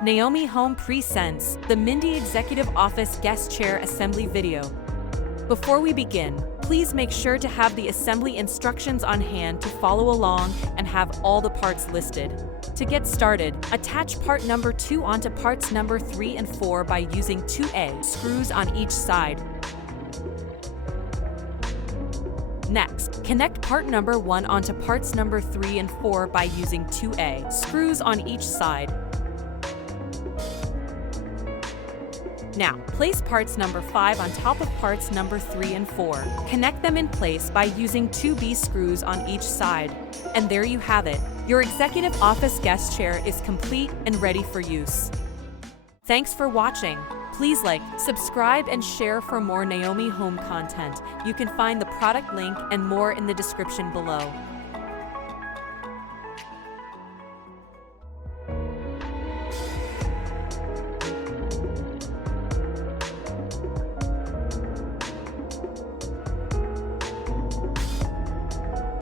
Naomi Home presents the Mindy Executive Office Guest Chair Assembly video. Before we begin, please make sure to have the assembly instructions on hand to follow along and have all the parts listed. To get started, attach part number 2 onto parts number 3 and 4 by using 2A screws on each side. Next, connect part number 1 onto parts number 3 and 4 by using 2A screws on each side. Now, place parts number 5 on top of parts number 3 and 4. Connect them in place by using 2B screws on each side. And there you have it. Your executive office guest chair is complete and ready for use. Thanks for watching. Please like, subscribe, and share for more Naomi Home content. You can find the product link and more in the description below.